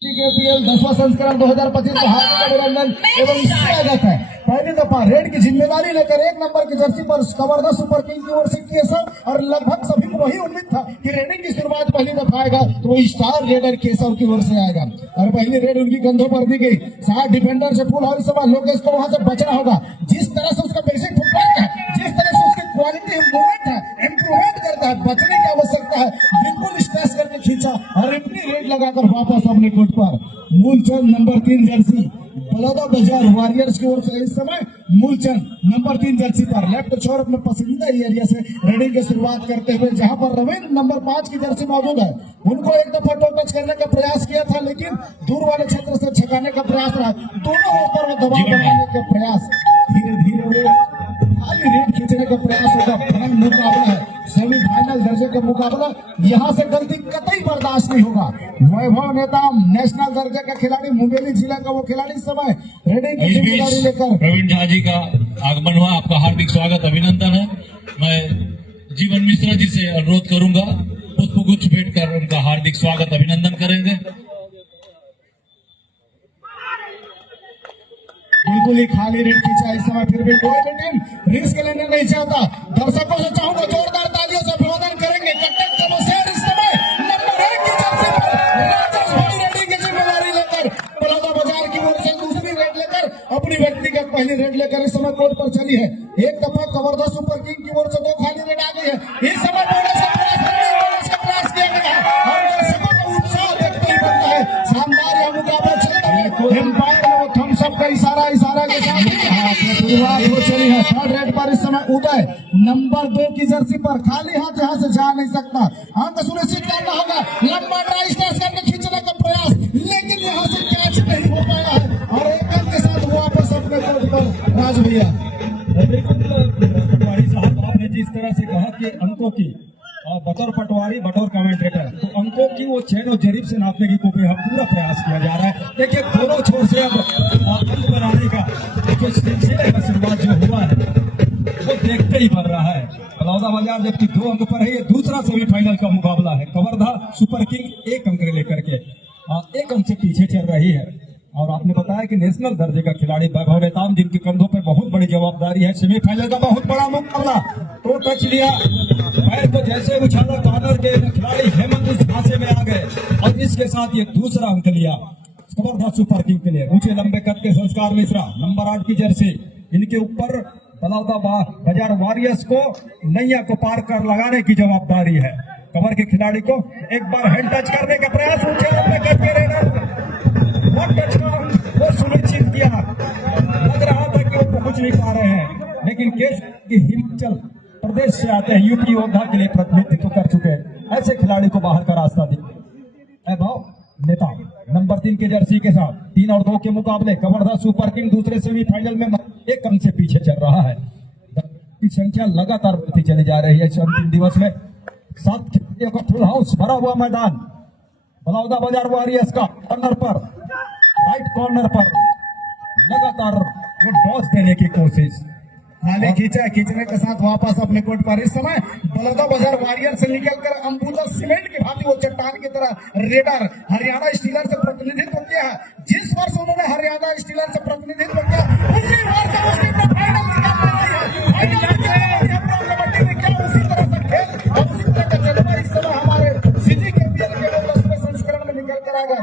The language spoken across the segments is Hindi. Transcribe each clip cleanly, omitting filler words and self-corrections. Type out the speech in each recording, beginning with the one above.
KPL 10वां संस्करण 2025 का हार्दिक अभिनंदन एवं स्वागत है। पहली दफा रेड की जिम्मेदारी लेकर 1 नंबर की जर्सी पर कवर्धा सुपर किंग की ओर से केसव, और लगभग सभी को वही उम्मीद था कि रेडिंग की शुरुआत पहली दफा आएगा तो वो स्टार रेडर केसव की ओर से आएगा, और पहली रेड उनकी कंधों पर दी गई। 60 डिफेंडर से फुल हाउस सभा लोकेश को वहां से बचना होगा। जिस तरह से उसका बेसिक फुटवर्क है, जिस तरह से उसकी क्वालिटी मूवमेंट है, इम्प्रूवमेंट करता है, बचने की आवश्यकता है, बिल्कुल स्ट्रेस करके खींचा और इतनी रेड लगाकर वापस अपने कोर्ट पर। मूलचंद नंबर 3 जर्सी बलौदा बाजार वॉरियर्स की ओर से इस समय मूलचंद नंबर 3 जर्सी पर लेफ्ट छोर अपने पसंदीदा एरिया से रेडिंग की शुरुआत करते हुए, जहां पर रविंद्र नंबर 5 की जर्सी मौजूद है, उनको एक दफा टो टच करने का प्रयास किया था, लेकिन दूर वाले क्षेत्र से छकाने का प्रयास रहा। दोनों ओर पर दबाव बनाने का प्रयास, धीरे धीरे खाली रेड खींचने का प्रयास होगा। फाइनल मुकाबला है, सेमीफाइनल दर्जे का मुकाबला, यहाँ से गलती कतई बर्दाश्त नहीं होगा। वैभव नेताम नेशनल दर्जे का खिलाड़ी, मुंगेली जिला का वो खिलाड़ी इस समय रेडिंग की जिम्मेदारी लेकर। प्रवीण झा जी का आगमन हुआ, आपका हार्दिक स्वागत अभिनंदन है। मैं जीवन मिश्रा जी से अनुरोध करूंगा, पुष्पगुच्छ भेंट कर उनका हार्दिक स्वागत अभिनंदन करेंगे। बिल्कुल ही खाली रेड खींचा इस समय, फिर भी कोई भी टीम रिस्क लेना नहीं चाहता। दर्शकों से चाहूंगा जोरदार तालियों से अभिवादन करेंगे। कैप्टन कमोसेर इस समय नंबर 1 की जर्सी पर राजेश भाई रेडिंग की जिम्मेदारी लेकर बलौदा बाजार की ओर से दूसरी रेड लेकर, अपनी व्यक्तिगत पहली रेड लेकर इस समय कोर्ट पर चली है। एक दफा कवर्धा सुपर किंग की ओर से 2 खाली रेड आ गई है। इस समय प्रयास किया गया है और दर्शकों का उत्साह देखते ही बनता है। शानदार यह मुकाबला चलता है। एम्पायर में वो थम्स अप का इशारा के साथ शुरुआत हो चली है। थर्ड रेड पर इस समय उदय नंबर 2 की जर्सी पर खाली हाथ यहाँ से जा नहीं सकता, अंक सुनिश्चित करना होगा। लंबा ड्राइव करके खींचने का प्रयास, लेकिन यहाँ से कैच नहीं हो पाया है और एक अंक के साथ वापस अपने कोर्ट पर। राज भैया पटवारी साहब, आपने जिस तरह से कहा कि अंकों की बतौर पटवारी बतौर कमेंटेटर, तो अंकों की वो चैन और जरीब से नापने की पूरा प्रयास किया जा रहा है। देखिए दोनों छोर से अब अंक बनाने का जो सिलसिले का शुरुआत जो हुआ है वो देखते ही बन रहा है। बलौदा बाजार जबकि 2 अंक पर है, ये दूसरा सेमीफाइनल का मुकाबला है। कवर्धा सुपर किंग 1 अंक लेकर के 1 अंक से पीछे चल रही है। और आपने बताया कि नेशनल दर्जे का खिलाड़ी वैभव नेताम, जिनके कंधों पर बहुत बड़ी जवाबदारी है। सेमीफाइनल का बहुत बड़ा मुकाबला, तो टच लिया, पैर को जैसे उछाला, कॉर्नर के खिलाड़ी हेमंत उस झांसे में आ गए और इसके साथ ये दूसरा अंक लिया कवर्धा सुपर किंग के लिए। ऊंचे लंबे कद के संस्कार मिश्रा नंबर 8 की जर्सी, इनके ऊपर बलौदा बाजार वॉरियर्स को नैया को पार कर लगाने की जवाबदारी है। कवर के खिलाड़ी को एक बार हैंड टच करने का प्रयास, ऊंचे लंबे कद के रेडर टच का वो सुनिश्चित किया। लग रहा था कि वो पहुंच नहीं पा रहे हैं, लेकिन केस की हिमाचल प्रदेश से आते हैं, यूपी योद्धा के लिए प्रतिनिधित्व कर चुके हैं, ऐसे खिलाड़ी को बाहर का रास्ता दी। वैभव नेता नंबर 3 के जर्सी के साथ 3 और 2 के मुकाबले कवर्धा सुपर किंग दूसरे सेमीफाइनल में 1 अंक से पीछे चल रहा है। की संख्या लगातार बढ़ती चली जा रही है। इस अंतिम दिवस में 7 खिलाड़ियों का फुल हाउस भरा हुआ मैदान। बलौदा बाजार वॉरियर्स का कॉर्नर पर, राइट कॉर्नर पर लगातार वो डॉस देने की कोशिश, खाली खींचने के साथ वापस अपने कोर्ट पर। इस समय बलौदा बाजार वॉरियर से निकलकर अंबुजा सीमेंट की भांति वो चट्टान की तरह रेडर हरियाणा स्टीलर से प्रतिनिधित्व किया है। जिस वर्ष उन्होंने हरियाणा स्टीलर से प्रतिनिधित्व किया, उसी वर्ष उसकी फाइनल कबड्डी में क्या उसी तरह से खेल और उसी तरह का जज्बा इस समय हमारे सिटी केपीएल के 10वें संस्करण में निकल कर आ गए।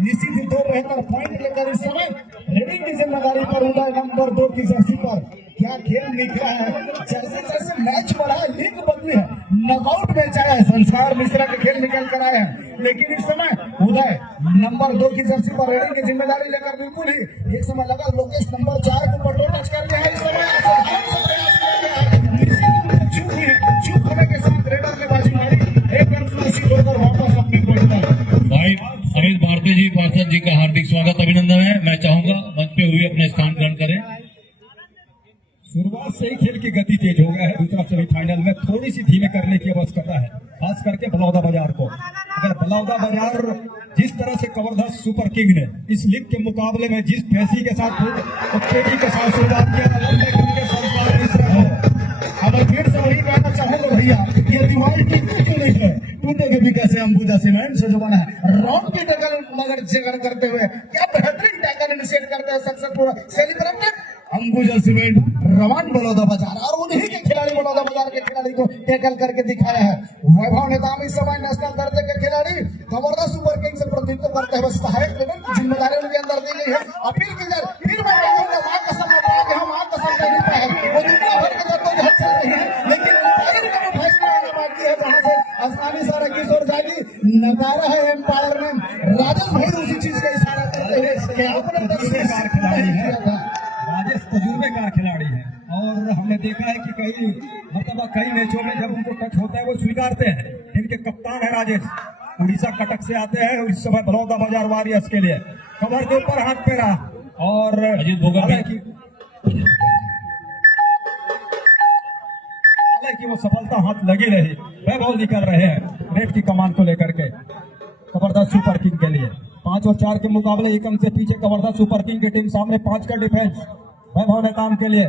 निश्चित 2 बेहतर पॉइंट लेकर इस समय रेडिंग की जिम्मेदारी पर उदय नंबर 2 की जर्सी पर। क्या खेल निकला है, जैसे जैसे मैच बढ़ा है, लीग बदली है, नॉकआउट मैच आया है, संस्कार मिश्रा के खेल निकल कर आए हैं। लेकिन इस समय उदय नंबर 2 की जर्सी पर रेडिंग की जिम्मेदारी लेकर बिल्कुल ही एक समय लगा लोकेश नंबर 4 को पटो टच कर लिया है। इस समय चूक होने के साथ रेडर ने बाजी मारी, 1 रन सुनिश्चित होकर वापस अपनी कोर्ट पर। भाई अमित भारती जी, पार्षद जी का हार्दिक स्वागत अभिनंदन है। मैं चाहूंगा मंच पे हुए अपने स्थान ग्रहण करें। शुरुआत से ही खेल की गति तेज हो गया है। दूसरा सेमीफाइनल में थोड़ी सी धीमे करने की आवश्यकता है, खास करके बलौदा बाजार को। अगर बलौदा बाजार जिस तरह से कवर्धा सुपर किंग ने इस लीग के मुकाबले में जिस पैसी के साथ तेजी के साथ शुरुआत किया, अब फिर से वही कहना चाहूंगा भैया, ये दीवार टिकती क्यों नहीं है? टूटेगी भी कैसे अंबुजा सीमेंट से जो बना है। राउंड की टैकल मगर जगड़ करते हुए क्या बेहतरीन टैकल इनिशिएट करते हैं सक्सेसफुल सेलिब्रेटेड अंबुजा सीमेंट रवान बड़ौदा बाजार और उन्हीं के खिलाड़ी बड़ौदा बाजार के खिलाड़ी को टैकल करके दिखाया है। वैभव नेताम इस समय नेशनल दर्जे के खिलाड़ी कवर्धा सुपर किंग से प्रतिनिधित्व करते हुए सहायक ट्रेनर की जिम्मेदारी उनके अंदर दी गई है। अपील की जाए फिर मैं कहूंगा मां कसम बताया कि हम मां कसम नहीं पाए वो दुनिया भर के जद्दोजहद चल रही है लेकिन टाइगर का फैसला आना बाकी है जहां से आसमानी सारा किशोर जागी नजारा है एम्पावरमेंट राजेश भाई उसी चीज का इशारा करते हुए कि आपने तजुर्बेकार खिलाड़ी है। राजेश तजुर्बेकार खिलाड़ी है और हमने देखा है कि कई मतलब कई मैचों में जब उनको टच होता है वो स्वीकारते हैं। इनके कप्तान है राजेश, उड़ीसा कटक से आते हैं इस समय बड़ौदा बाजार वॉरियर्स के लिए। कमर के ऊपर हाथ फेरा और अजीत भोगा भी हालांकि वो सफलता हाथ लगी रही। वैभव निकल रहे हैं रेड की कमान को लेकर के कवर्धा सुपर किंग के लिए। 5 और 4 के मुकाबले एक अंक से पीछे कवर्धा सुपर किंग की टीम। सामने 5 का डिफेंस वैभव नेताम के लिए।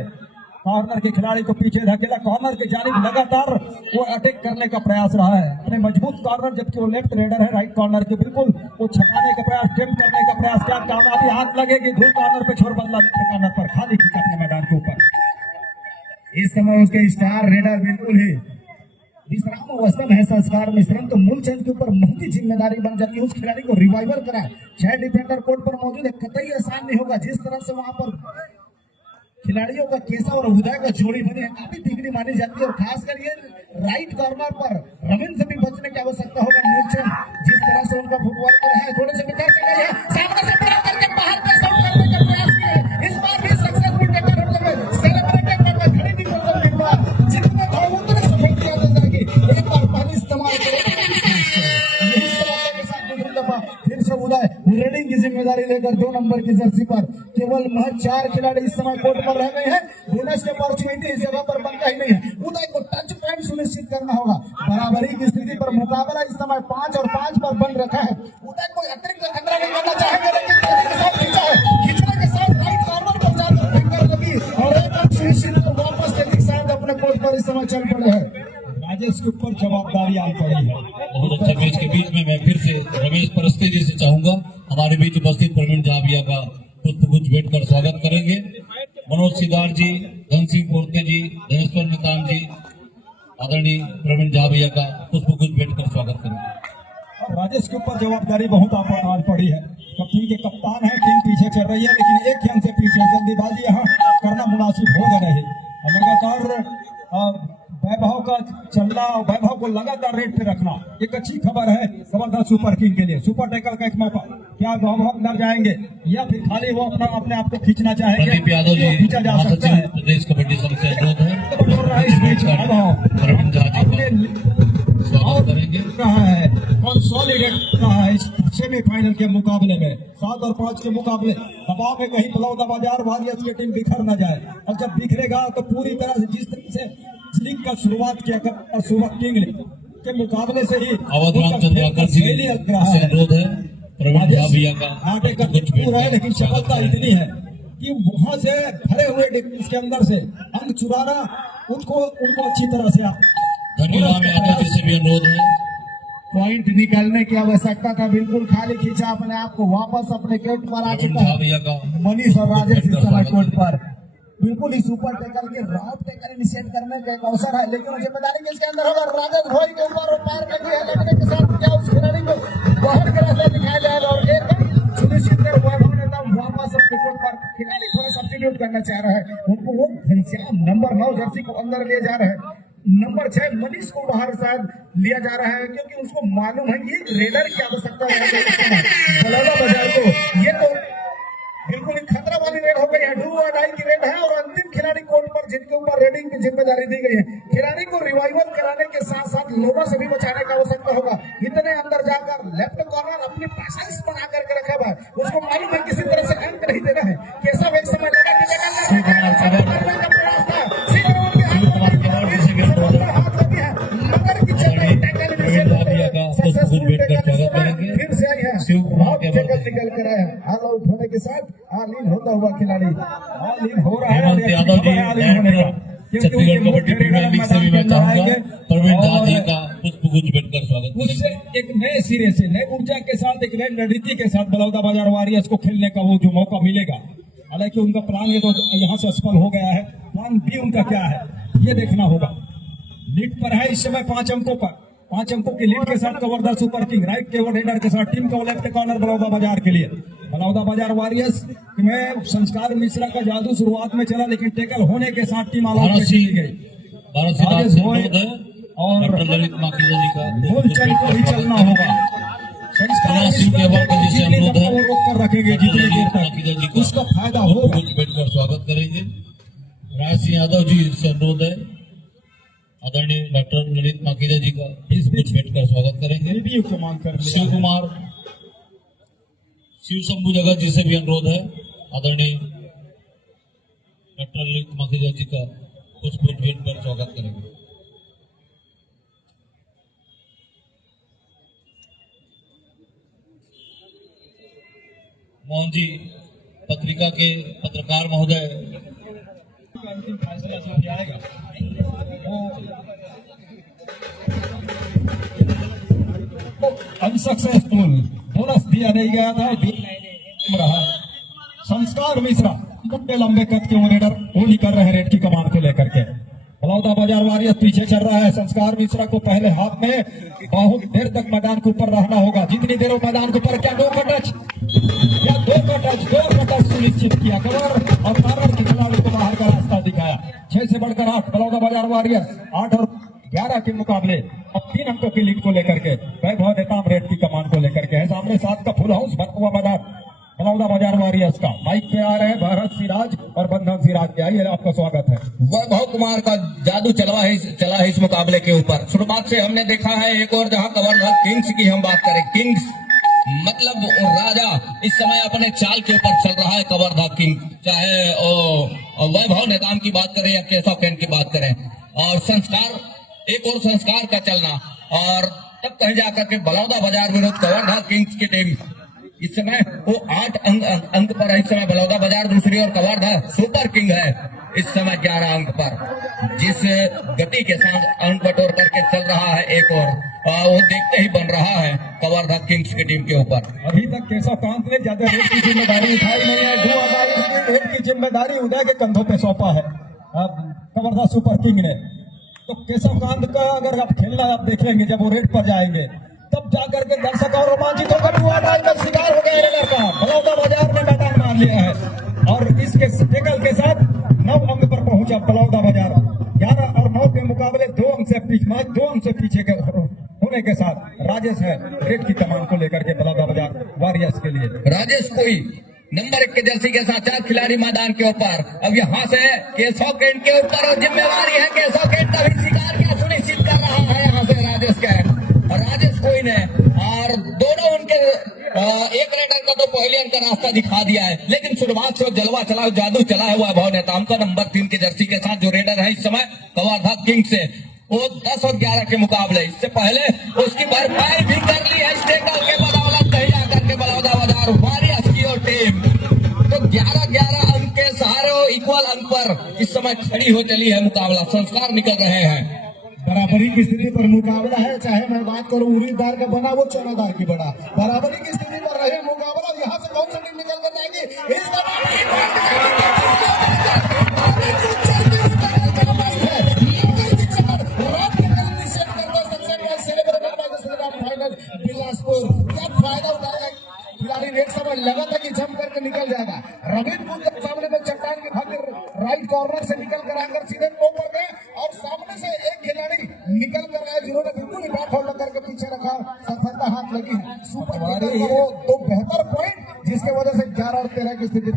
कॉर्नर के खिलाड़ी को पीछे धकेला, कॉर्नर के जानिब लगातार वो अटैक करने का प्रयास रहा है अपने मजबूत कॉर्नर, जबकि वो लेफ्ट रेडर है राइट कॉर्नर के बिल्कुल वो छकाने का प्रयास टेम्प करने का प्रयास क्या कामयाबी हाथ लगेगी। धूल कॉर्नर पे छोड़ बदला लेफ्ट कॉर्नर पर खाली किक अपने मैदान के ऊपर। इस समय उसके स्टार रेडर बिल्कुल ही विश्राम अवस्था में है। संस्कार मिश्रण तो मूलचंद के ऊपर मोटी जिम्मेदारी बन जाती है उस खिलाड़ी को रिवाइवल कराए। 6 डिफेंडर कोर्ट पर मौजूद है, कतई आसान नहीं होगा। जिस तरह से वहां पर खिलाड़ियों का केसा और उदय का जोड़ी बनी है काफी तिगड़ी मानी जाती है और खासकर ये राइट कॉर्नर पर रविंद्र से भी बचने की आवश्यकता होगा। मूलचंद जिस तरह से उनका फुटवर्क है थोड़े से विकेट चले गए सामने से पूरा करके बाहर पे शॉट करने का प्रयास किया है। इस बार भी सक्सेसफुल टेकर होते हुए सेलिब्रेटेड करना खड़ी की कोशिश की बात जितने भाव उतने सफल किया जाएगी। एक बार पहले इस्तेमाल करें यही सवाल के साथ दूसरी दफा फिर से उदय रेडिंग की जिम्मेदारी लेकर 2 नंबर की जर्सी पर केवल महज 4 खिलाड़ी इस समय कोर्ट पर रह गए हैं। बोनस की अपॉर्चुनिटी इस जगह पर बनता ही नहीं है। उदय को टच पॉइंट सुनिश्चित करना होगा। बराबरी की स्थिति पर मुकाबला इस समय 5 और 5 पर बन रखा है। उदय को अतिरिक्त खतरा नहीं करना चाहेंगे लेकिन तेजी के साथ खींचा है, खींचने के साथ राइट कॉर्नर पर जाकर फिंगर लगी और एकदम सुनिश्चित वापस तेजी के साथ अपने कोर्ट पर इस समय चल पड़े हैं। राजेश के ऊपर जवाबदारी आ पड़ी है। बहुत अच्छा मैच के बीच में मैं फिर से रमेश परस्ते जी से चाहूंगा हमारे बीच उपस्थित प्रवीण झाबिया का पुष्पगुच्छ भेंट कर स्वागत करेंगे। मनोज सिद्धार्थ जी, धन सिंह पोर्ते जी, धनेश्वर नेताम जी आदरणीय प्रवीण झाबिया का पुष्पगुच्छ भेंट कर स्वागत करेंगे। और राजेश के ऊपर जवाबदारी बहुत आज पड़ी है। टीम के कप्तान है, टीम पीछे चल रही है लेकिन एक गेंद से पीछे जल्दीबाजी यहाँ करना मुनासिब होगा नहीं। लगातार वैभव का चलना, वैभव को लगातार रेट पे रखना एक अच्छी खबर है कवर्धा सुपर किंग के लिए। सुपर टैकल का एक मौका, क्या वैभव अंदर जाएंगे या फिर खाली वो अपने आप को खींचना चाहेंगे। प्रदीप यादव जी खींचा जा सकता है। प्रदेश कबड्डी संघ से अनुरोध है इस बीच प्रवीण झा जी का स्वागत करेंगे। रहा है कंसोलिडेट रहा है इस सेमीफाइनल के मुकाबले में। 7 और 5 के मुकाबले दबाव में कहीं बड़ौदा बाजार वॉरियर्स की टीम बिखर न जाए और जब बिखरेगा तो पूरी तरह से जिस तरह से लीग का शुरुआत किया और सुपर किंग के मुकाबले से ही अवध रामचंद्र याकर जी से अनुरोध है प्रवीण झाबिया का आगे का पूरा है लेकिन सफलता इतनी है कि वहां से भरे हुए डिफेंस के अंदर से अंक चुराना उनको अच्छी तरह से धन्यवाद यादव जी से भी अनुरोध है। पॉइंट निकालने की आवश्यकता था, बिल्कुल खाली खींचा अपने आप को वापस अपने कोर्ट पर आ प्रवीण चुका है। झाबिया का मनीष और राजेश इस समय कोर्ट पर बिल्कुल ही सुपर टैकल के राउट टैकल इनिशिएट करने का एक अवसर है लेकिन जिम्मेदारी किसके अंदर होगा। राजेश भाई के ऊपर पैर लगी है लगने के साथ क्या उस खिलाड़ी को बाहर का रास्ता दिखाया जाएगा और एकदम सुनिश्चित कर वैभव नेताम वापस अपने कोर्ट पर खिलाड़ी थोड़ा सब्स्टिट्यूट करना चाह रहा है। उनको वो घनश्याम नंबर 9 जर्सी को अंदर ले जा रहे हैं। नंबर 6 मनीष को बाहर शायद लिया जा रहा है क्योंकि उसको मालूम है कि रेडर की आवश्यकता है बलौदा बाजार को। ये तो बिल्कुल खतरा वाली रेड हो गई है, डू और डाई की रेड है और अंतिम खिलाड़ी कोर्ट पर जिनके ऊपर रेडिंग की जिम्मेदारी दी गई है। खिलाड़ी को रिवाइवल कराने के साथ साथ लोगों से भी बचाने की आवश्यकता होगा। इतने अंदर जाकर लेफ्ट कॉर्नर अपनी प्रेजेंस बना करके रखा हुआ है, उसको मालूम है किसी तरह से अंक नहीं देना है। कैसा एक समय लगा कि फिर से आई है निकल कर आया ऑल आउट होने के साथ ऑल इन होता हुआ खिलाड़ी ऑल इन हो रहा है। हेमंत यादव जी छत्तीसगढ़ कबड्डी प्रीमियर लीग से भी मैं चाहूंगा प्रवीण झा जी का पुष्पगुच्छ भेंटकर स्वागत उससे करेंगे। एक नए सिरे से नई ऊर्जा के साथ एक नई रणनीति के साथ बलौदाबाजार वॉरियर्स को खेलने का वो जो मौका मिलेगा। हालांकि उनका प्लान ये तो यहाँ से असफल हो गया है, प्लान बी उनका क्या है ये देखना होगा। लीड पर है इस समय 5 अंकों पर, 5 अंकों की लीड के साथ कवर्धा सुपर किंग, राइट केवल रेडर के साथ टीम का लेफ्ट कॉर्नर बलौदाबाजार के लिए। बलौदाबाजार वॉरियर्स में संस्कार मिश्रा का जादू शुरुआत में चला, लेकिन टेकल होने के साथ टीम आउट भारत चली सिंह गई। नाथ से अनुरोध है और डॉक्टर ललित माखीजा जी का गोल चल को ही चलना होगा। संस्कार सिंह के अवल जी से अनुरोध है वो रोक कर रखेंगे जितनी देर माखीजा जी तक का उसका फायदा होगा। पुष्पगुच्छ भेंटकर स्वागत करेंगे। राज सिंह यादव जी से अनुरोध है आदरणीय डॉक्टर ललित माखीजा जी का पुष्पगुच्छ भेंटकर स्वागत करेंगे। रिव्यू की मांग कर लिया शिव है। कुमार शिव शंभू जगत जी से भी अनुरोध है आदरणीय डॉक्टर ललित माखीजा जी का पुष्पगुच्छ भेंटकर स्वागत करेंगे। मोहन जी पत्रिका के पत्रकार महोदय अंतिम फैसला जो भी आएगा वो अनसक्सेसफुल, बोनस दिया नहीं गया था, रहा। संस्कार मिश्रा लंबे लंबे कद के वो रेडर वो निकल रहे रेड की कमान को लेकर के। बलौदाबाजार वॉरियर्स पीछे चल रहा है। संस्कार मिश्रा को पहले हाथ में बहुत देर तक मैदान के ऊपर रहना होगा। जितनी देर वो मैदान के ऊपर क्या 2 का टच या 2 का टच सुनिश्चित किया कवर और कॉर्नर के खिलाड़ी को बाहर का रास्ता दिखाया। 6 से बढ़कर 8 बलौदाबाजार वॉरियर्स 8 और 11 के मुकाबले अब 3 अंकों की लीड को लेकर के वैभव नेताम रेड की कमान को लेकर के है। सामने 7 का फुल हाउस भरपूर हुआ मैदान बलौदाबाजार वॉरियर्स का। माइक पे आ रहे हैं भरत सिराज और बंधन सिराज के। आइए आपका स्वागत है। वैभव कुमार का जादू चला है इस मुकाबले के ऊपर। शुरुआत से हमने देखा है एक और जहां कवर्धा किंग्स की हम बात करें, किंग्स मतलब राजा इस समय अपने चाल के ऊपर चल रहा है कवर्धा किंग, चाहे वैभव नेताम की बात करें या केशव कैन की बात करें। और संस्कार एक और संस्कार का चलना और तब कहीं जाकर के बलौदाबाजार विरुद्ध कवर्धा किंग्स की टीम इस समय वो 8 अंक पर है। इस समय बलौदाबाजार दूसरी और कवर्धा सुपर किंग है इस समय 11 अंक पर। जिस गति के साथ अंक बटोर करके चल रहा है एक और वो देखते ही बन रहा है कवर्धा किंग्स की टीम के ऊपर। अभी तक केशव कांत ने ज्यादा रेड की जिम्मेदारी उठाई नहीं है। 2021 रेड की जिम्मेदारी उदय के कंधों पे सौंपा है अब कवर्धा सुपर किंग ने। तो केशव कांत का अगर आप खेलना आप देखेंगे जब वो रेड पर जाएंगे तब जाकर के दर्शक और रोमांचित होकर शिकार हो गया रेडर का। बलौदाबाजार ने मैदान मान लिया है और इसके टेकल के साथ 9 अंक पर पहुंचा बलौदाबाजार। 11 और 9 के मुकाबले 2 अंक से पीछे के होने के साथ राजेश है रेड की कमान को लेकर के बलौदाबाजार वॉरियर्स के लिए। राजेश कोई नंबर 1 के जर्सी के साथ 4 खिलाड़ी मैदान के ऊपर। अब यहाँ से केशव कैन के ऊपर और जिम्मेवारी है केशव कैन का भी शिकार क्या सुनिश्चित कर रहा है यहाँ से राजेश कैन और राजेश कोई ने। और दोनों उनके एक रेडर का तो पहले अंक रास्ता दिखा दिया है, लेकिन शुरुआत से जलवा चला जादू चला है वैभव नेताम का नंबर 3 के जर्सी के साथ जो रेडर है इस समय कवर्धा किंग से। वो 10 और 11 के मुकाबले इससे पहले उसकी भरपाई भी कर ली है स्टेकल के बदौलत कहीं जाकर के बलौदाबाजार वॉरियर्स की और टीम तो 11 अंक के सहारे इक्वल अंक पर इस समय खड़ी हो चली है मुकाबला। संस्कार निकल रहे हैं। बराबरी की स्थिति पर मुकाबला है, चाहे मैं बात करूं उम्मीदवार का बना वो चौनादार की बना। बराबरी की स्थिति पर रहे मुकाबला। यहाँ से कौन सा टीम निकल कर जाएगी इस बिलासपुर क्या फायदा उठाएगा खिलाड़ी। एक समय लगा था कि जम करके निकल जाएगा। रविंद्र जब सामने में चट्टान के भाग राइट कॉर्नर से निकल कर आकर सीधे टॉप पर गए और सामने से एक खिलाड़ी निकल कर आए जिन्होंने बिल्कुल ही बैट होल्ड करके पीछे रखा। सफलता हाथ लगी सुपर वो 2 बेहतर पॉइंट जिसके वजह से 11 और 13 की स्थिति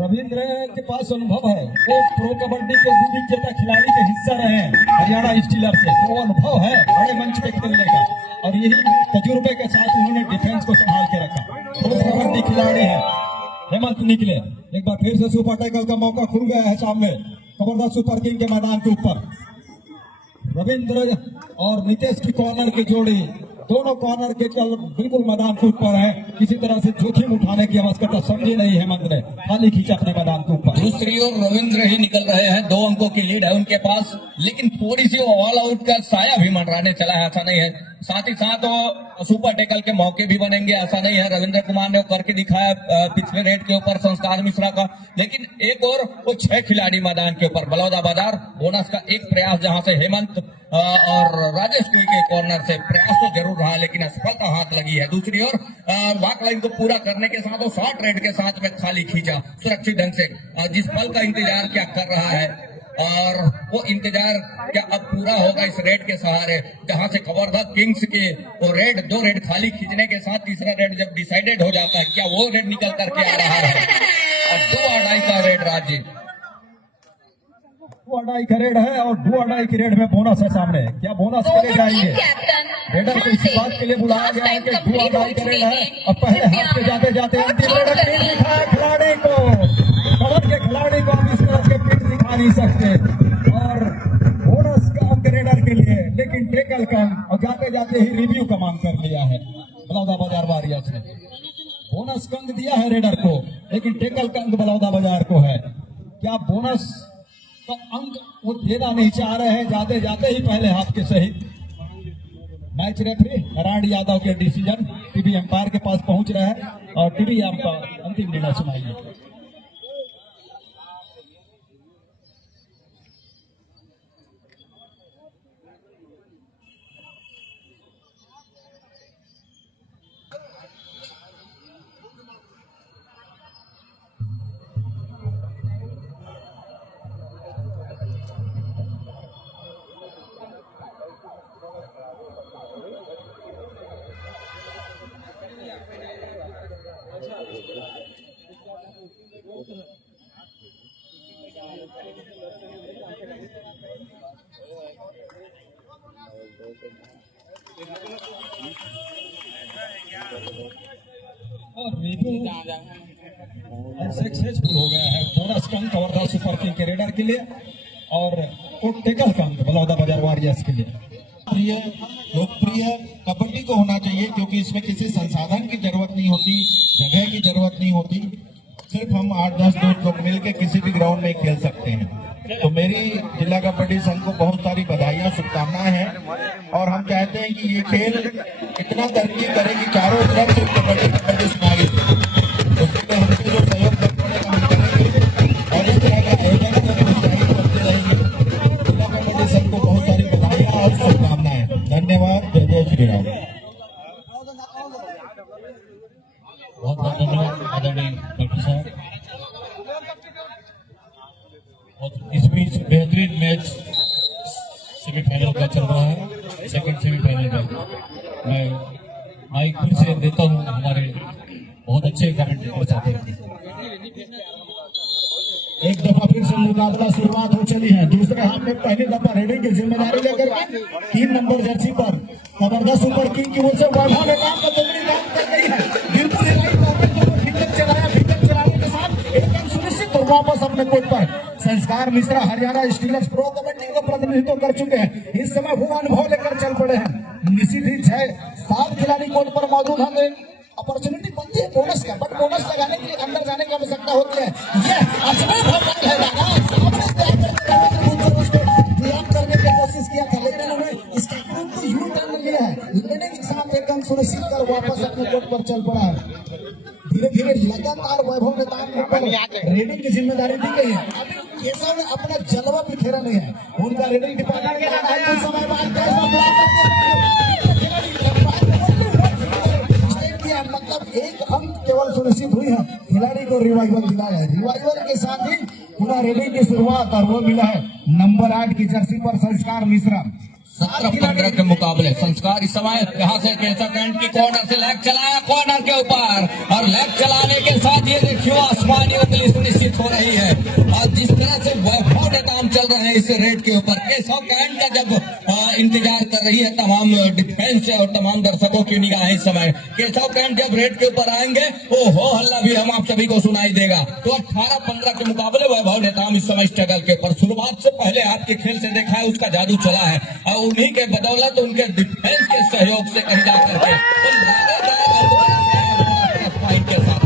रविंद्र के पास अनुभव है, वो प्रो कबड्डी के विजेता खिलाड़ी के हिस्सा रहे हैं हरियाणा स्टीलर से। वो अनुभव है बड़े मंच पे खेलने का और यही तजुर्बे के साथ उन्होंने डिफेंस को संभाल के रखा। प्रो कबड्डी खिलाड़ी है हेमंत निकले। एक बार फिर से सुपर टैकल का मौका खुल गया है सामने कवर्धा सुपर किंग के मैदान के ऊपर। रविंद्र और नितेश की कॉर्नर की जोड़ी दोनों कॉर्नर के चल बिल्कुल मैदान के ऊपर है, किसी तरह से जोखिम उठाने की आवश्यकता समझी नहीं हेमंत ने, खाली खींचा अपने मैदान के ऊपर। दूसरी ओर रविंद्र ही निकल रहे हैं, 2 अंकों की लीड है उनके पास, लेकिन थोड़ी सी ऑल आउट का साया भी मंडराने चला है, ऐसा नहीं है। साथ ही साथ वो सुपर टेकल के मौके भी बनेंगे, ऐसा नहीं है। रविंद्र कुमार ने वो करके दिखाया पिछले रेड के ऊपर संस्कार मिश्रा का, लेकिन एक और वो 6 खिलाड़ी मैदान के ऊपर। बलौदा बाजार बोनस का एक प्रयास जहां से हेमंत और राजेश कुई के कॉर्नर से प्रयास तो जरूर रहा, लेकिन असफलता हाथ लगी है। दूसरी ओर वॉक लाइन को पूरा करने के साथ वो 60 रेड के साथ में खाली खींचा सुरक्षित ढंग से। जिस पल का इंतजार क्या कर रहा है और वो इंतजार क्या अब पूरा होगा इस रेड के सहारे, जहां से कवर्धा किंग्स के वो रेड 2 रेड खाली खींचने के साथ तीसरा रेड जब डिसाइडेड हो जाता है, क्या वो रेड निकल करके आ रहा है और 2 का रेड राज्य 2 का रेड है और 2 की रेड में बोनस है सामने, क्या बोनस के लिए जाएंगे? रेडर को इसी बात के लिए बुलाया गया है कि 2 का रेड है और पहले हाथ पे जाते जाते अंतिम रेडर पीठ दिखाया खिलाड़ी को, कवर के खिलाड़ी को हम इस तरह के पीठ दिखा नहीं सकते और बोनस का अंक रेडर के लिए, लेकिन टेकल का और जाते जाते ही रिव्यू का मांग कर लिया है बलौदा बाजार वारियर्स ने। बोनस का अंक दिया है रेडर को, लेकिन टेकल का अंक बलौदा बाजार को है। क्या बोनस का अंक वो देना नहीं चाह रहे हैं, जाते जाते ही पहले हाथ के सहित। मैच रेफरी नारायण यादव के डिसीजन टीवी अंपायर के पास पहुंच रहा है और टीवी अंपायर अंतिम निर्णय सुनाइए। और रिव्यू सक्सेसफुल हो गया है। बोनस का अंक कवर्धा सुपर किंग के रेडर के लिए और टेकल का अंक बलौदा बाजार वॉरियर्स के लिए। लोकप्रिय कबड्डी को होना चाहिए, क्योंकि इसमें किसी संसाधन की जरूरत नहीं होती, जगह की जरूरत नहीं होती, सिर्फ हम 8-10 दोस्त लोग मिलकर किसी भी ग्राउंड में खेल सकते हैं। तो मेरी जिला कबड्डी संघ को बहुत सारी बधाइयां, शुभकामनाएं हैं और हम चाहते हैं कि ये खेल इतना तरक्की करे कि चारों तरफ से कबड्डी सुनाई दे। उसके लिए हमसे जो सहयोग करने हम करेंगे और इस तरह का आयोजन प्रोत्साहित करते रहेंगे। जिला कबड्डी संघ को बहुत सारी बधाइयां और शुभकामनाएं। धन्यवाद। जय जय श्री राम। बहुत बहुत धन्यवाद आदरणीय डॉक्टर साहब। और इस बीच बेहतरीन मैच सेमीफाइनल का चल रहा है, सेकंड सेमीफाइनल का। मैं माइक फिर से देता हूँ हमारे बहुत अच्छे कमेंटेटर साथी। एक दफा फिर से मुकाबला शुरुआत हो चली है। दूसरे हाथ में पहली दफा रेडिंग की जिम्मेदारी लेकर 3 नंबर जर्सी पर कवर्धा सुपर किंग की ओर से वैभव ने काम कर गई है। बिल्कुल चलाने के साथ एकदम सुनिश्चित और वापस अपने कोर्ट पर संस्कार मिश्रा हरियाणा स्टीलर्स प्रो कबड्डी का प्रतिनिधित्व कर चुके हैं। इस समय वो अनुभव लेकर चल पड़े हैं। निश्चित ही 6-7 खिलाड़ी कोर्ट पर मौजूद होंगे। अपॉर्चुनिटी बनती है बोनस का, बट बोनस लगाने के लिए अंदर जाने की आवश्यकता होती है। ये अजमेर भगवान है करने की कोशिश किया था, लेकिन उन्होंने इसका को यू टर्न लिया है। लेने के साथ एकदम सुनिश्चित कर वापस अपने कोर्ट पर चल पड़ा है। धीरे धीरे लगातार वैभव ने काम रेडिंग की जिम्मेदारी दी गई है। अभी केशव ने अपना जलवा बिखेरा नहीं है। उनका रेडिंग डिपार्टमेंट कुछ समय मतलब 1 अंक केवल सुनिश्चित हुई है। खिलाड़ी को रिवाइवल मिला है। रिवाइवल के साथ ही पूरा रेडिंग की शुरुआत और वो मिला है नंबर 8 की जर्सी पर संस्कार मिश्रा। 17-15 के मुकाबले संस्कार इस समय यहाँ से केसरगंज की कॉर्नर से लेग चलाया कॉर्नर के ऊपर और लेग चलाने के साथ ये देखियो आसमानी उंगली सुनिश्चित हो रही है। और जिस तरह से वैभव ने काम चल रहे हैं इस रेड के ऊपर। केशव कैंट का जब इंतजार कर रही है तमाम डिफेंस और तमाम दर्शकों की निगाहें इस समय, केशव कैंट जब रेड के ऊपर आएंगे ओ हो हल्ला भी हम आप सभी को सुनाई देगा। तो 18-15 के मुकाबले वैभव नेताम इस समय स्ट्रगल के ऊपर शुरुआत से पहले आपके खेल से देखा है उसका जादू चला है और उन्हीं के बदौलत उनके डिफेंस के सहयोग से कहीं जाकर के के साथ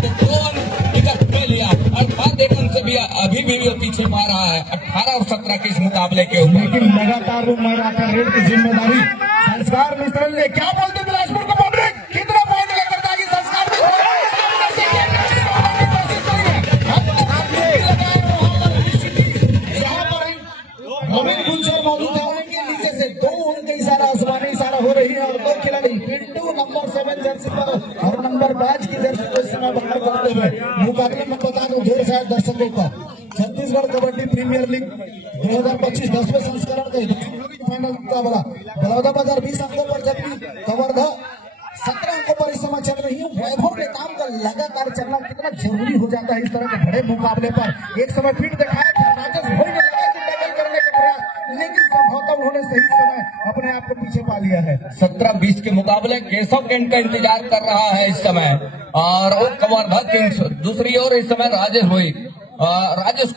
तो लिया अर्थात एक अंक से भी अभी भी वो पीछे पा रहा है 18 और 17 के इस मुकाबले के ऊपर। लेकिन लगातार वो मैराथन रेड की जिम्मेदारी संस्कार मिश्रा ने। क्या बोलते बिलासपुर को पब्लिक कितना पॉइंट लेकर जाएगी संस्कार रविंद्र गुलशन मौजूद है उनके नीचे से 2 उनके इशारा आसमानी इशारा हो रही है और 2 खिलाड़ी पिंटू नंबर 7 जर्सी पर और नंबर 5 की जर्सी को इस समय बाहर करते हुए मुकाबले में बता दो ढेर सारे दर्शकों का छत्तीसगढ़ कबड्डी प्रीमियर लीग 2025 10वें संस्करण का फाइनल मुकाबला बलौदाबाजार 20 अंकों पर जबकि कवर्धा 17 अंकों पर इस समय चल रही है। वैभव नेताम का लगातार चलना कितना जरूरी हो जाता है इस तरह के बड़े मुकाबले पर। एक समय फिर दिखाया था राजेश भोई ने लगा कि टैकल करने का प्रयास लेकिन संभवतः उन्होंने सही समय अपने आप को पीछे पा लिया है। 17-20 के मुकाबले केशव कैंट का इंतजार कर रहा है इस समय और वो कवर्धा किंग्स दूसरी ओर इस समय राजेश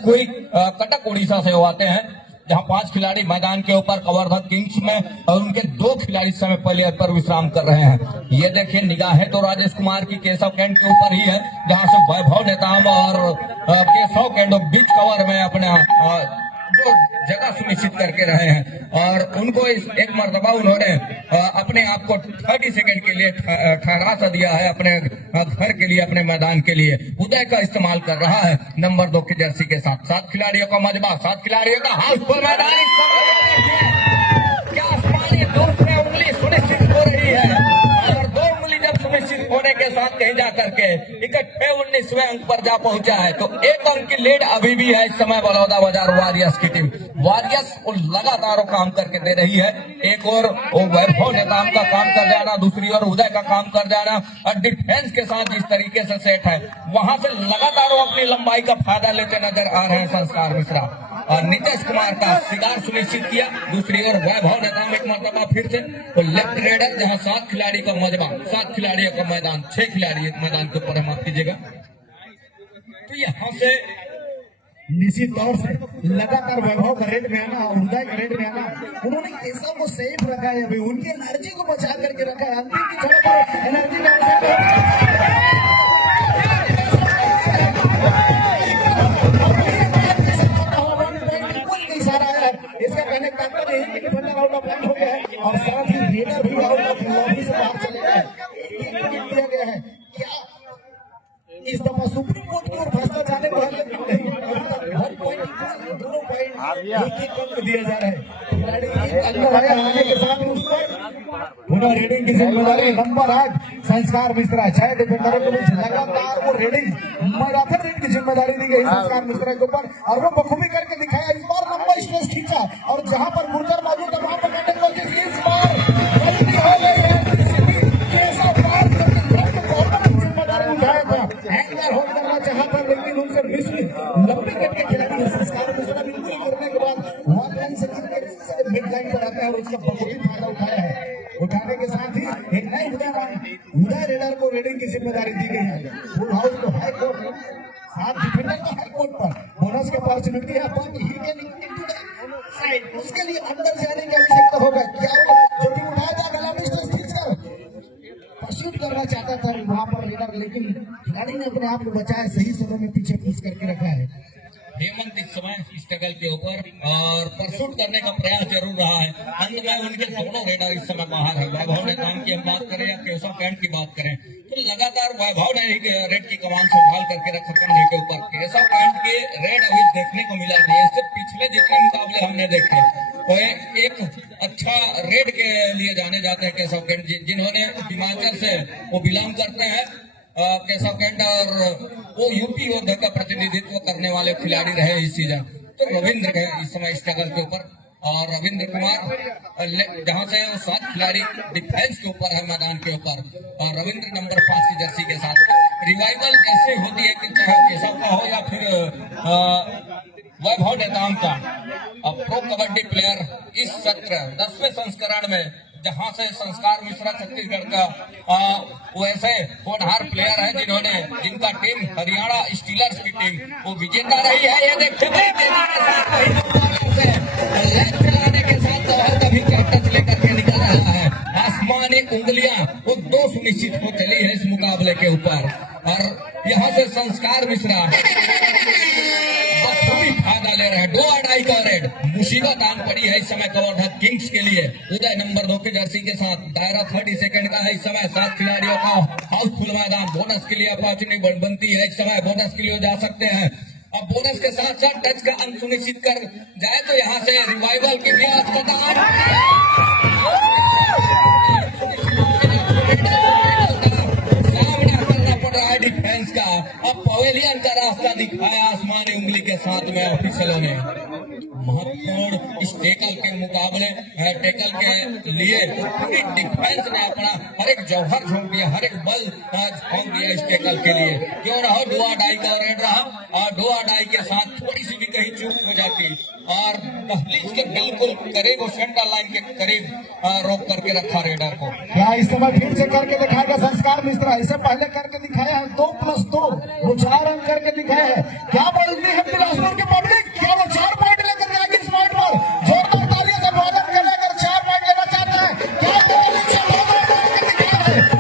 कोई कटक उड़ीसा से आते हैं जहां 5 खिलाड़ी मैदान के ऊपर कवर्धा किंग्स में और उनके 2 खिलाड़ी इस समय पहले पर विश्राम कर रहे हैं। ये देखिए निगाहें तो राजेश कुमार की केशव कैंट के ऊपर ही है जहां से वैभव नेताम और केशव कैंट बीच कवर में अपना जो जगह सुनिश्चित करके रहे हैं और उनको इस एक मर्तबा उन्होंने अपने आप को 30 सेकंड के लिए ठहरा सा दिया है अपने घर के लिए अपने मैदान के लिए। उदय का इस्तेमाल कर रहा है नंबर 2 की जर्सी के साथ। 7 खिलाड़ियों का मजबा 7 खिलाड़ियों का हाउस पर मैदान इस समय क्या आसमानी दूसरे उंगली सुनिश्चित हो रही है और 2 उंगली जब सुनिश्चित होने के साथ कहीं जा करके इकट्ठे 19वें अंक पर जा पहुंचा है तो 1 अंक की लीड अभी भी है इस समय बलौदाबाजार वॉरियर्स की टीम। वॉरियर्स लगातार काम करके दे रही है। एक और वैभव नेताम का काम कर जाना दूसरी ओर उदय का काम कर जाना और डिफेंस के साथ जिस तरीके से सेट है वहां से लगातार वो अपनी लंबाई का फायदा लेते नजर आ रहे हैं संस्कार मिश्रा और नीतीश कुमार का शिकार सुनिश्चित किया। दूसरी ओर वैभव नेताम एक मरतबा फिर से तो लेफ्ट रेडर जहां 7 खिलाड़ी का मजबा 7 खिलाड़ियों का मैदान 6 खिलाड़ी मैदान के ऊपर माफ कीजिएगा। तो यहाँ से निश्चित तौर से लगातार वैभव का रेड में आना और उदय का रेड में आना उन्होंने केशव को सेफ रखा है। अभी उनकी एनर्जी को बचा करके रखा है। अंतिम की छोर पर एनर्जी इशारा है। इसका कहने का तात्पर्य है कि डिफेंडर आउट ऑफ लाइन हो गया है और साथ ही रेडर भी आउट ऑफ लॉबी से बाहर चले गए। दिया गया है क्या इस दफा सुप्रीम कोर्ट की ओर फैसला जाने को हर पॉइंट दोनों पॉइंट एक अंक दिया जा रहा है। खिलाड़ी अंदर आने के साथ उस पर पुनः रेडिंग की जिम्मेदारी नंबर 8 संस्कार मिश्रा 6 डिफेंडरों के बीच लगातार वो रेडिंग मैराथन रेड की जिम्मेदारी दी गई संस्कार मिश्रा के ऊपर और वो बखूबी करके दिखाया। इस बार लंबा स्ट्रेस खींचा और जहां पर गुर्जर मौजूद है वहां पर करने की कोशिश इस बार गलती हो गई है। जिम्मेदारी उठाया था हैंगर होल्ड करना चाहा था लेकिन उनसे मिस लंबी कट के खिलाड़ी संस्कार मिश्रा बिल्कुल करने के बाद वहां लाइन से मिड लाइन पर आता है और उसका बखूबी फायदा उठाया है। उठाने के साथ ही एक नई उदय रेडर को रेडिंग की जिम्मेदारी दी गई है। फुल हाउस को हाई कोर्ट 7 डिफेंडर को हाई कोर्ट पर बोनस की अपॉर्चुनिटी है but he can into the side उसके लिए अंदर जाने की आवश्यकता होगा। क्या जो टीम उठाया था गला मिस्टर खींचकर परस्यूट करना चाहता था वहां पर रेडर लेकिन खिलाड़ी ने अपने आप को बचाया सही समय में पीछे पुश करके रखा है। हेमंत इस समय स्ट्रगल के ऊपर और परसूट करने का प्रयास जरूर रहा है। अंत में उनके दोनों रेडर इस समय बाहर है। वैभव नेताम की हम बात करें या केशव कैंट की बात करें तो लगातार वैभव ने रेड की कमान संभाल करके रखा कंधे के ऊपर। केशव कैंट के रेड अभी देखने को मिला नहीं है। इससे पिछले जितने मुकाबले हमने देखे तो एक अच्छा रेड के लिए जाने जाते हैं केशव कैंट जिन्होंने हिमाचल से वो बिलोंग करते हैं। केशव कैंट और वो यूपी योद्धा का प्रतिनिधित्व करने वाले खिलाड़ी रहे इस सीजन। तो रविंद्र के इस समय स्ट्रगल के ऊपर और रविंद्र कुमार जहां से 7 खिलाड़ी डिफेंस के ऊपर है मैदान के ऊपर और रविंद्र नंबर 5 की जर्सी के साथ रिवाइवल ऐसे होती है कि चाहे केशव का हो या फिर वैभव नेताम का प्रो कबड्डी प्लेयर इस सत्र 10वें संस्करण में, जहां से संस्कार मिश्रा छत्तीसगढ़ का वैसे होनहार प्लेयर है जिनका टीम हरियाणा स्टीलर्स की टीम वो विजेता रही है। ये देखते चलाने के साथ कभी टच लेकर के निकल रहा है। आसमानी उंगलियां वो 2 सुनिश्चित हो चली है इस मुकाबले के ऊपर, और यहाँ से संस्कार मिश्रा बखूबी फायदा ले रहे हैं। 2 अढ़ाई का रेड मुसीबत आन पड़ी है इस समय कवर्धा किंग्स के लिए। उदय नंबर 2 की जर्सी के साथ दायरा 30 सेकंड का है इस समय। 7 खिलाड़ियों का हाउसफुल मैदान, बोनस के लिए अपॉर्चुनिटी बनती है इस समय, बोनस के लिए जा सकते हैं। अब बोनस के साथ साथ टच का अंक सुनिश्चित कर जाए तो यहाँ से रिवाइवल की भी अस्पताल सामना करना पड़ रहा है डिफेंस का। अब पवेलियन का रास्ता दिखाया आसमानी उंगली के साथ में ऑफिसरों ने। महत्वपूर्ण इस टेकल के मुकाबले टेकल के लिए पूरी डिफेंस ने अपना हर एक जौहर झोंक दिया, हर एक बल झोंक दिया इस टेकल के लिए। क्यों रहा 2 अढ़ाई का रेड रहा, और 2 अढ़ाई के साथ थोड़ी सी भी कहीं चूक हो जाती और दहलीज के बिल्कुल करीब और सेंटर लाइन के करीब रोक करके रखा रेडर को। क्या इस समय फिर से करके दिखाएगा संस्कार मिश्रा? इससे पहले करके दिखाया है 2+2 वो 4 अंक करके दिखाया है। क्या बोलती है बिलासपुर की पब्लिक? क्या वो 4 पॉइंट लेकर जाएगी इस पॉइंट पर? जोरदार तालियों से स्वागत कर लेकर 4 पॉइंट लेना चाहता है। क्या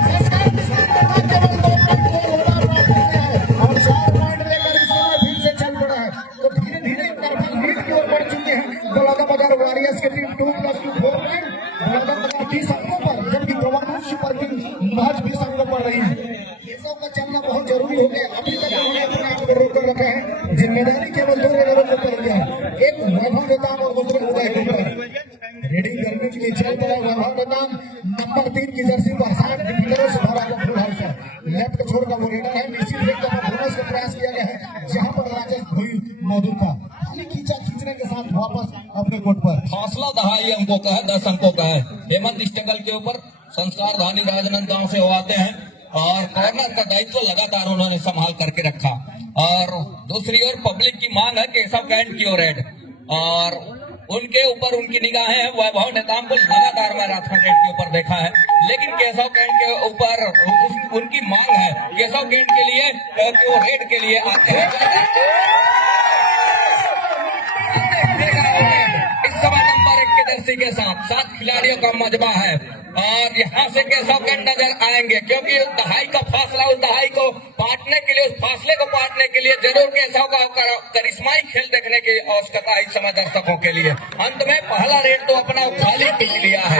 संस्कार मिश्रा ने केवल 2 पॉइंट और 4 पॉइंट लेकर इस समय फिर से चल पड़ा है। तो धीरे धीरे लीड की ओर बढ़ चुके हैं बलौदाबाजार वॉरियर्स की टीम। 2+2 4 पॉइंट बलौदाबाजार 30 अंकों पर, जबकि गवर्नमेंट सुपर किंग महज 20 अंकों पर रही है। ये सब का चलना बहुत जरूरी हो गया। अभी तक उन्होंने अपने आप को रोक कर रखा है। जिम्मेदारी केवल 2 रेडरों को पड़ गया है, एक वैभव नेताम और दूसरे उदय कुमार। रेडिंग करने के लिए चल पड़ा वैभव नेताम नंबर 3 की जर्सी पर 60 डिफेंडरों से भरा हुआ फुल हाउस है। लेफ्ट छोड़कर वो रेडर है। निश्चित ब्रेक का बोनस का प्रयास किया गया है, जहां पर राजेश भोई मौजूद था। खाली खींचने के साथ वापस अपने कोर्ट पर। फासला 2.5 अंकों का है, 10 अंकों का है। हेमंत इस टेकल के ऊपर संस्कार धानी राजनांदगांव से वो आते हैं और कॉर्नर का दायित्व लगातार उन्होंने संभाल करके रखा। और दूसरी ओर पब्लिक की मांग है केशव कैंट की ओर रेड, और उनके ऊपर उनकी निगाहें हैं। वैभव नेताम को लगातार मैराथन रेड के ऊपर देखा है, लेकिन केशव कैंट के ऊपर उनकी मांग है केशव कैंट के लिए कि वो रेड के लिए आते हैं। इस समय नंबर 1 के जर्सी के साथ 7 खिलाड़ियों का मजबा है, और यहाँ से केशव कैंट नजर आएंगे, क्योंकि उस 2.5 का फासला, उस 2.5 को पाटने के लिए, उस फासले को पाटने के लिए जरूर केशव का करिश्माई खेल देखने की आवश्यकता इस समय दर्शकों के लिए। अंत में पहला रेड तो अपना खाली टिक लिया है।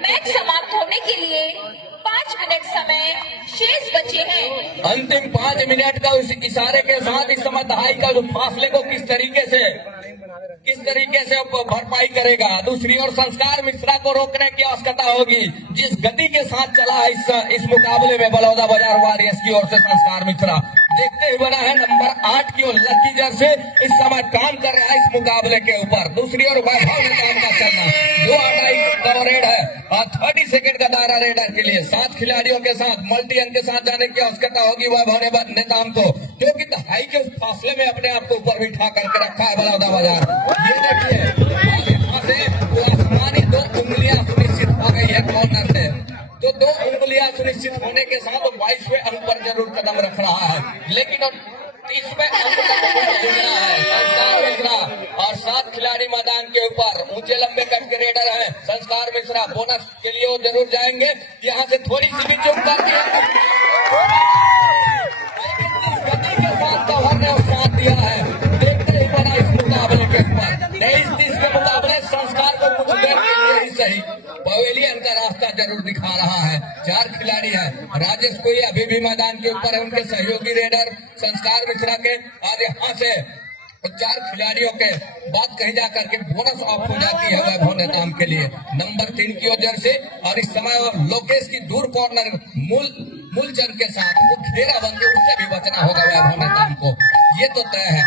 मैच समाप्त होने के लिए 5 मिनट समय शेष बचे हैं। अंतिम 5 मिनट का उस इशारे के साथ इस समय 2.5 का जो फासले को किस तरीके से भरपाई करेगा। दूसरी ओर संस्कार मिश्रा को रोकने की आवश्यकता होगी। जिस गति के साथ चला है इस मुकाबले में बलौदाबाजार वॉरियर्स की ओर से संस्कार मिश्रा, देखते हुए बना है नंबर 8 की ओर लकी जर्सी इस समय काम कर रहा है इस मुकाबले के ऊपर। दूसरी ओर वैभव नेताम का चलना 2 अढ़ाई का रेड है और 30 सेकंड का दायरा रेडर के लिए 7 खिलाड़ियों के साथ मल्टी अंक के साथ जाने की आवश्यकता होगी वैभव नेताम को, क्योंकि 2.5 के फासले में अपने आप को ऊपर बिठा करके रखा है बलौदाबाजार। ये देखिए यहाँ से आसमानी 2 उंगलियां सुनिश्चित हो गई है कॉर्नर से, तो 2 उंगलियां सुनिश्चित होने के साथ 22वें अंक पर जरूर कदम रख रहा है, लेकिन 30वें अंक तक पहुंचना है संस्कार मिश्रा। और 7 खिलाड़ी मैदान के ऊपर ऊंचे लंबे कट के रेडर है संस्कार मिश्रा। बोनस के लिए वो जरूर जाएंगे, यहाँ से थोड़ी सी भी चूक करती है, गति के साथ कवर ने साथ दिया है। देखते ही बना इस मुकाबले के ऊपर 23-30 के मुकाबले संस्कार को कुछ देर के लिए ही सही पवेलियन का रास्ता जरूर दिखा रहा है। 4 खिलाड़ी है, राजेश कोई अभी भी मैदान के ऊपर है, उनके सहयोगी रेडर संस्कार मिश्रा के, और यहाँ से 4 खिलाड़ियों के बात कही जा करके बोनस ऑफ हो जाती है वैभव नेताम के लिए नंबर 3 की वजह से। और इस समय लोकेश की दूर कॉर्नर मूलचंद के साथ वो घेरा बंदी, उससे भी बचना होगा वैभव नेताम को, ये तो तय है।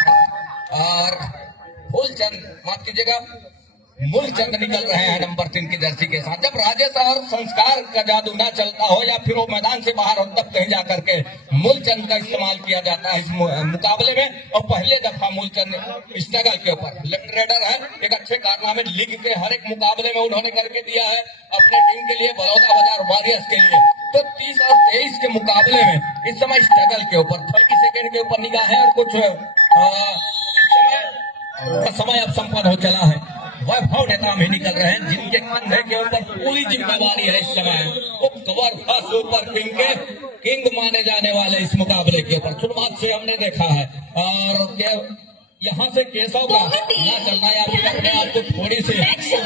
और फूलचंद माफ कीजिएगा मूलचंद निकल रहे हैं नंबर 3 की जर्सी के साथ। जब राजेश और संस्कार का जादू ना चलता हो या फिर वो मैदान से बाहर हो तब कहीं जाकर के मूलचंद का इस्तेमाल किया जाता है इस मुकाबले में। और पहले दफा मूलचंद स्ट्रगल के ऊपर लेफ्ट रेडर है, एक अच्छे कारनामे लीग के हर एक मुकाबले में उन्होंने करके दिया है अपने टीम के लिए, बलौदा बाजार वॉरियर्स के लिए। तो 30 और 23 के मुकाबले में इस समय स्ट्रगल के ऊपर 30 सेकेंड के ऊपर निगाह है और कुछ इस समय अब संपन्न हो चला है। वैभव नेताम ही निकल रहे हैं जिनके कंधे के ऊपर पूरी जिम्मेवारी है इस समय। वो कवर फर्स्ट सुपर किंग माने जाने वाले इस मुकाबले के ऊपर शुरुआत से हमने देखा है। और यहाँ से केशव का ना चलना या फिर अपने आप को थोड़ी सी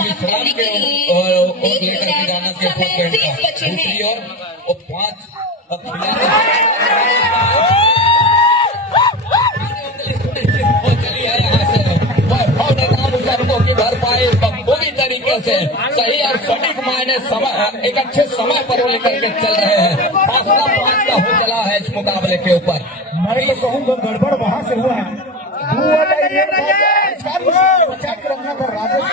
विश्राम के ओर लेकर के जाना चाहिए। दूसरी ओर वो 5 की भरपाई पूरी तरीके से सही और सटीक मायने समय एक अच्छे समय पर वो लेकर के चल रहे हैं। फासला 5 का हो चला है इस मुकाबले के ऊपर। मैं तो कहूँ तो गड़बड़ वहां से हुआ है। बचा के रखना था राजेश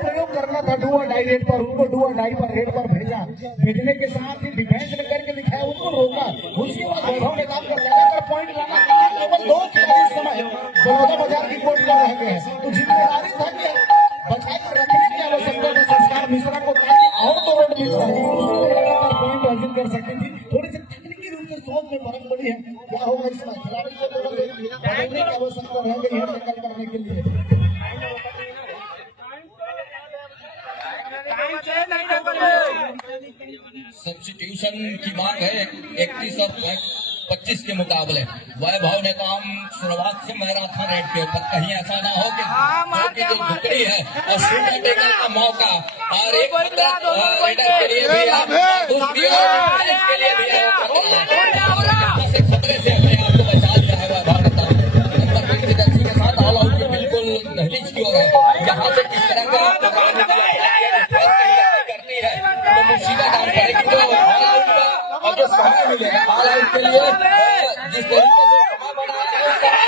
प्रयोग करना था डुआ डायरेक्ट पर, उनको डुआ डाई पर रेड पर भेजा। भेजने के साथ ही डिफेंस में करके दिखाया, उनको रोका। उसके बाद वैभव ने काम कर लगातार पॉइंट लाना केवल 2 खिलाड़ी इस समय बलौदा बाजार की कोर्ट कर रहे हैं। तो जिम्मेदारी था कि बचा कर रखने की आवश्यकता है संस्कार मिश्रा को, ताकि और तो रोड मिल लगातार पॉइंट अर्जित कर सकती थी। थोड़ी सी तकनीकी रूप से सोच में फर्क पड़ी है। क्या होगा इस समय खिलाड़ी को बदलने की आवश्यकता रह गई है टक्कर करने के लिए। सब्स्टिट्यूशन की मांग है 31 और 25 के मुकाबले। वैभव ने काम शुरुआत से मैराथन रेड के ऊपर, कहीं ऐसा ना हो कि जो टुकड़ी है और शूटर टेकल का मौका और एक रेडर के लिए भी है, दूसरी ओर के लिए भी है। खतरे से अपने आप को बचा लिया है वैभव ने काम नंबर 3 की जर्सी के साथ। ऑल आउट की बिल्कुल दहलीज की ओर है। यहाँ से किस तरह का मुसीबत आ पड़ेगी जो ऑल आउट का और जो समय मिलेगा ऑल आउट के लिए जिस तरीके से समय बनाया है उस समय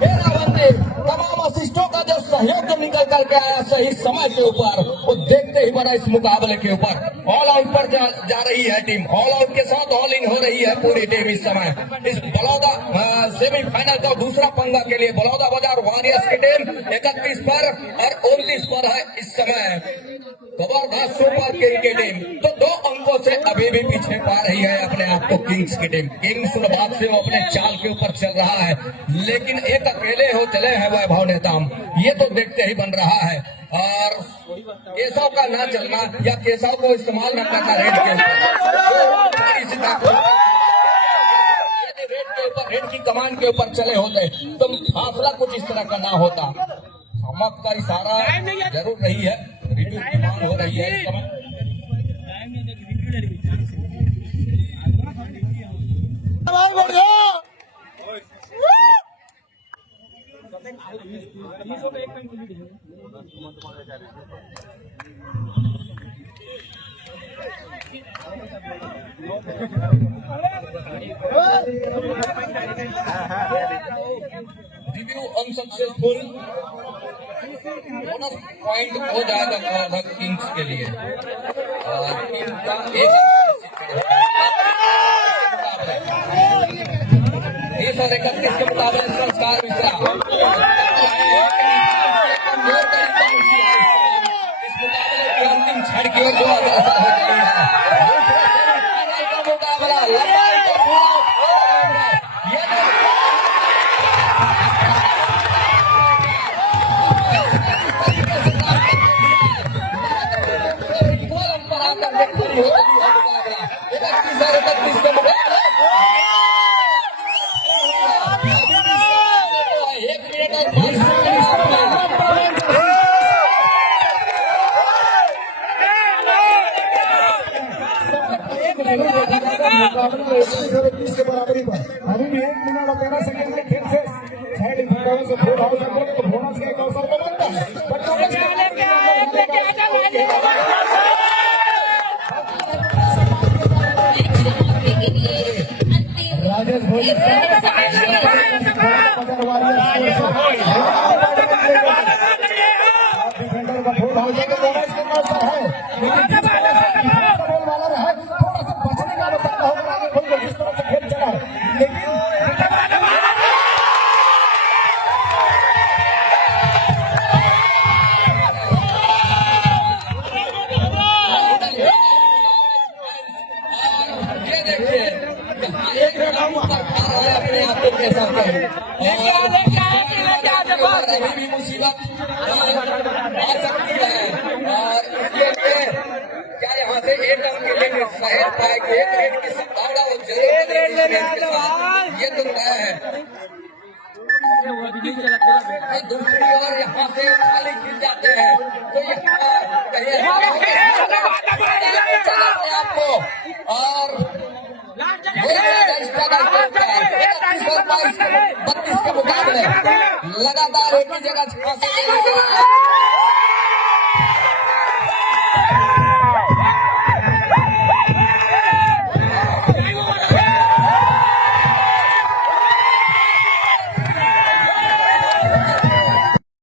के साथ तमाम असिस्टों का जो सहयोग जो निकल करके आया सही समय के ऊपर, वो देखते ही बड़ा इस मुकाबले के ऊपर ऑल आउट पर जा रही है टीम। ऑल आउट के साथ ऑल इन हो रही है पूरी टीम इस समय। इस बलौदा सेमीफाइनल का दूसरा पंगा के लिए बलौदा बाजार वॉरियर्स की टीम 31 पर और 29 पर है इस समय जबरदस्त सुपर किंग की टीम। तो 2 अंकों से अभी भी पीछे पा रही है अपने आप को किंग्स की टीम। किंग्स शुरुआत से वो अपने चाल के ऊपर चल रहा है, लेकिन एक अकेले हो चले हैं वैभव नेताम, ये तो देखते ही बन रहा है। और केशव का ना चलना या केशव को इस्तेमाल न करना रेड के ऊपर रेड की कमान के ऊपर चले होते तो फासला कुछ इस तरह का ना होता। चमक का इशारा जरूर रही है, रिव्यू की मांग हो रही है इस समय। रिव्यू अनसक्सेसफुल, बोनस पॉइंट हो जाएगा किंग्स के लिए। टीम का 30 और 31 के मुकाबले संस्कार मिश्रा इस मुकाबले की अंतिम क्षण की ओर जो अग्रसर हो चली है। मुकाबला लंबाई का पूरा के बराबरी पर अभी भी 1 मिनट और 13 सेकंड में फिर से साइड इंफिनिटी से फुल हाउस कर तो बोनस का एक अवसर तो बनता है। के लिए अंतिम धोनी डिफेंडर का फोड़ हो जाएगा, दोनों इसके पास है, लेकिन जिस तरह से डिफेंस का रोल वाला रहा है, थोड़ा सा बचने का बताता होगा आगे खोल कर जिस तरह से खेल चला है, लेकिन ये देखिए एक रन पर खा रहा है अपने आप को कैसा कहे, और अभी भी मुसीबत आ सकती है, और इसके लिए क्या यहाँ से एक रन के लिए शायद पाए कि एक रेड की संभावना वो जरूर बदलेगी इस मैच के साथ, ये तो तय है। और दूसरी ओर यहाँ से खाली गिर जाते हैं तो यहाँ कहिए अपने आप को, और 32 के मुकाबले लगातार एक ही जगह